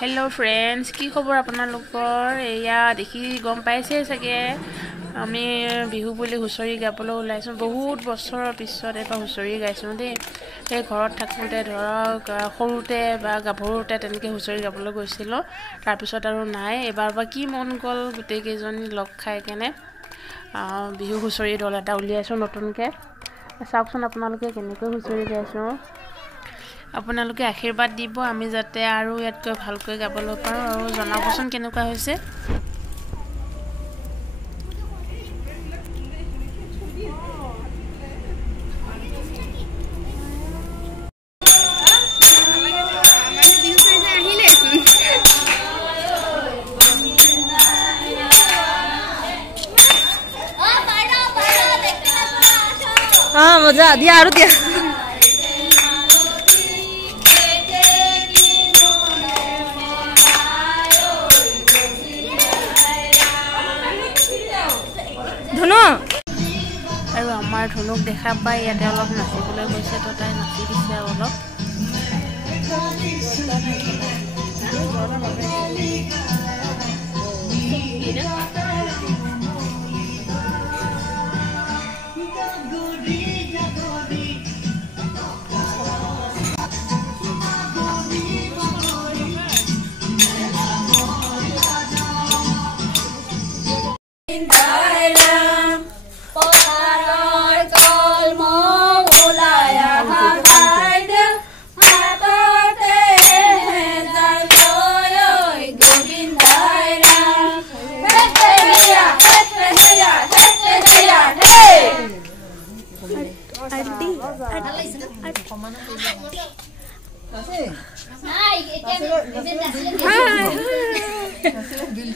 hello friends की खबर आपनालोकर एया देखि गम पाइसे सके आमी बिहु बुली हुसरी गाबलो ओलाइছো बहुत बছৰৰ পিছত এটা হুচৰি গাইছো দে এই ঘৰত থাকোতে ধৰক সৰুতে বা গাভৰুতে তেনেকে হুচৰি গাবলৈ গৈছিল তাৰ পিছত আৰু নাই এবাৰ বা কি মন গল গুটে কেজনী লগ খাই কেনে বিহু হুচৰি দল এটা উলিয়াইছো নতুনকে চাওকচোন আপোনালোকে কেনেকৈ হুচৰি গাইছো আপোনালোকে আশীৰ্বাদ দিব আমি যাতে আৰু ইয়াতকৈ ভালকৈ গাবলৈ পাৰো আৰু জনাবচোন কেনেকুৱা হৈছে मजा दिया और दिया ধনু আৰু আমাৰ ধনুক দেখা পাই ইয়াতে অলপ নাচিবলৈ গৈছে তো তাই নাচি দিছে অলপ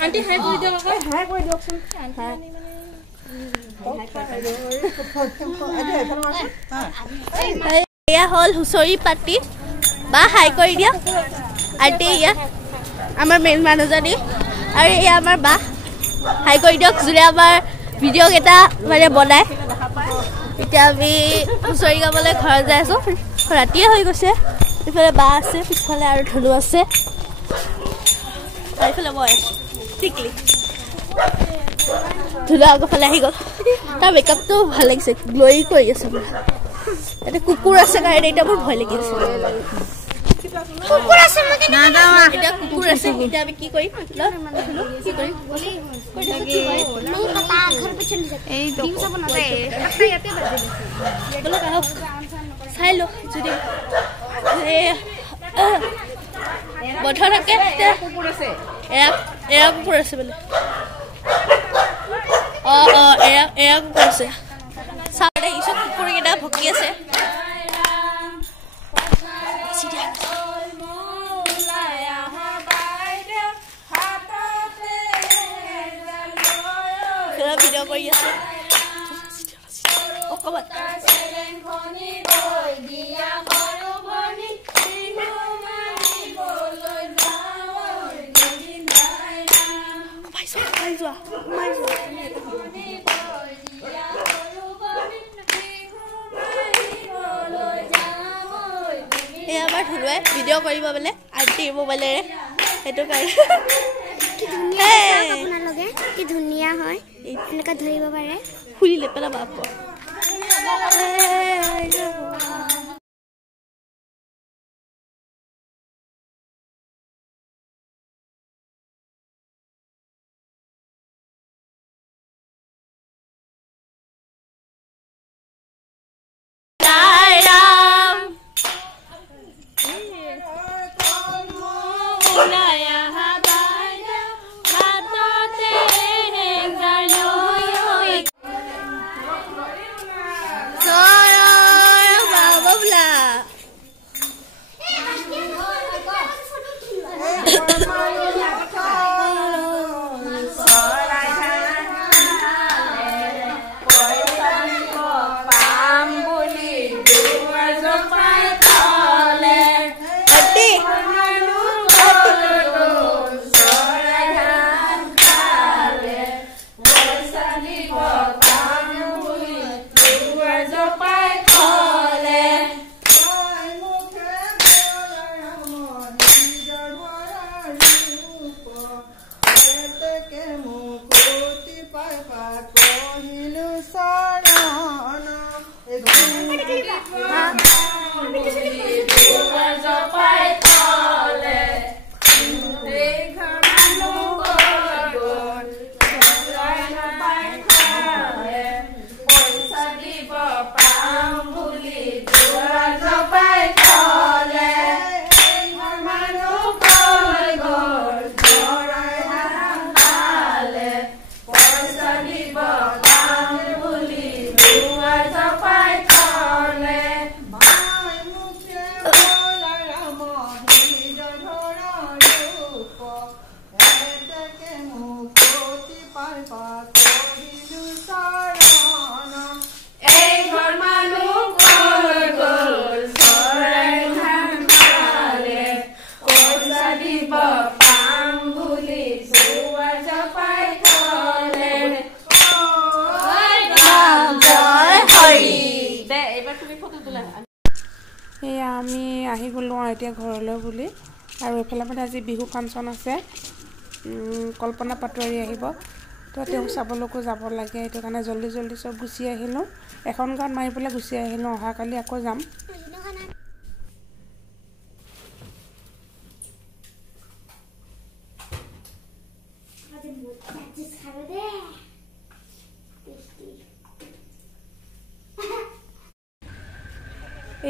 आंटी हाय कोई दियो हाय कोई दियो हाय या हल हुसरी पार्टी बा हाय कोई दिया आंटी या आमार मेन मानुजनी और या आमार बा हाय कोई दियो जुले आमार भिडिओ केटा माने बनाय इटा আমি হুচৰি গাবলৈ ঘৰ যাইছো ৰাতিয়ে হৈ গৈছে ইফালে বা আছে পিছফালে আৰু ধনু আছে আইফালে মই ঠিকলি ধুলা আগফালে আহি গল তাৰ মেকআপটো ভাল লাগিছে গ্লোই কৰি আছে এটা কুকুৰ আছে কাৰণে এটা মোৰ ভয় লাগি আছে কুকুৰ আছে মতে না না এটা কুকুৰ আছে এটা আমি কি কৰিম কি কৰিম नहीं पता घर पे चली जाते ए दिन सब बना दे हत्ता याते बजे बोलो का साइ लो যদি ए বঠা থাকে কুকুৰ আছে এয়া কুকুৰ আছে বলে এয়া কুকুৰ আছে সাড়ে ইসব কুকুৰ কেটা ভকি আছে ভিডিও কৰি আছে অকমান এবাৰ ধুলুৱাই ভিডিও কৰিব বলে আন্টি মোবাইলেৰে সেইটো কাৰণে আপোনালোকে কি ধুনীয়া হয় এনেকা ধৰিব পাৰে খুলিলে পেলা বাপ আমি আহি গ'লোঁ এতিয়া ঘৰলৈ বুলি আৰু এইফালে মানে আজি বিহু ফাংচন আছে কল্পনা পাটোৱাৰী আহিব তো তেওঁ চাবলৈকো যাব লাগে এইটো কাৰণে জলদি জলদি চব গুচি আহিলোঁ এখন গাঁৱত মাৰি পেলাই গুচি আহিলোঁ অহাকালি আকৌ যাম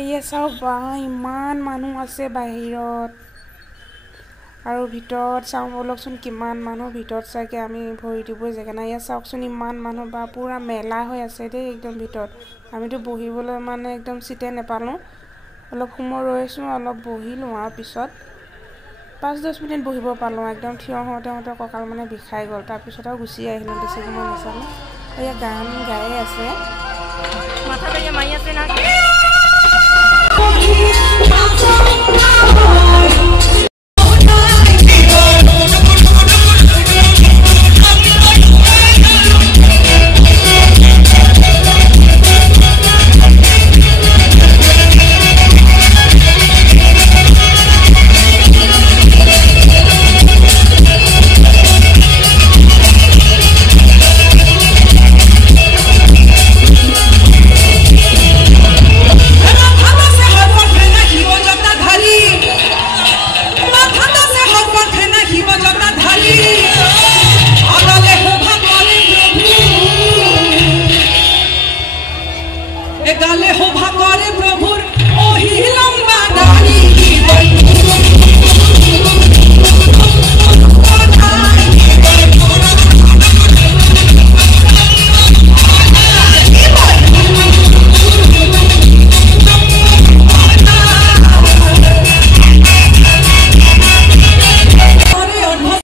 এয়া চাওক বা ইমান মানুহ আছে বাহিৰত আৰু ভিতৰত চাওঁ বলকচোন কিমান মানুহ ভিতৰত চাগে আমি ভৰি দিবই জেগা নাই এয়া চাওকচোন ইমান মানুহ বা পূৰা মেলা হৈ আছে দেই একদম ভিতৰত আমিতো বহিবলৈ মানে একদম চিটে নাপালোঁ অলপ সময় ৰৈছোঁ অলপ বহিলোঁ আৰু পিছত 5-10 মিনিট বহিব পালোঁ একদম থিয় হওঁতে কঁকাল মানে বিষাই গ'ল তাৰপিছত আৰু গুচি আহিলোঁ বেছি সময় নাচালোঁ এয়া গান গায়ে আছে মাথাটো মাৰি আছে না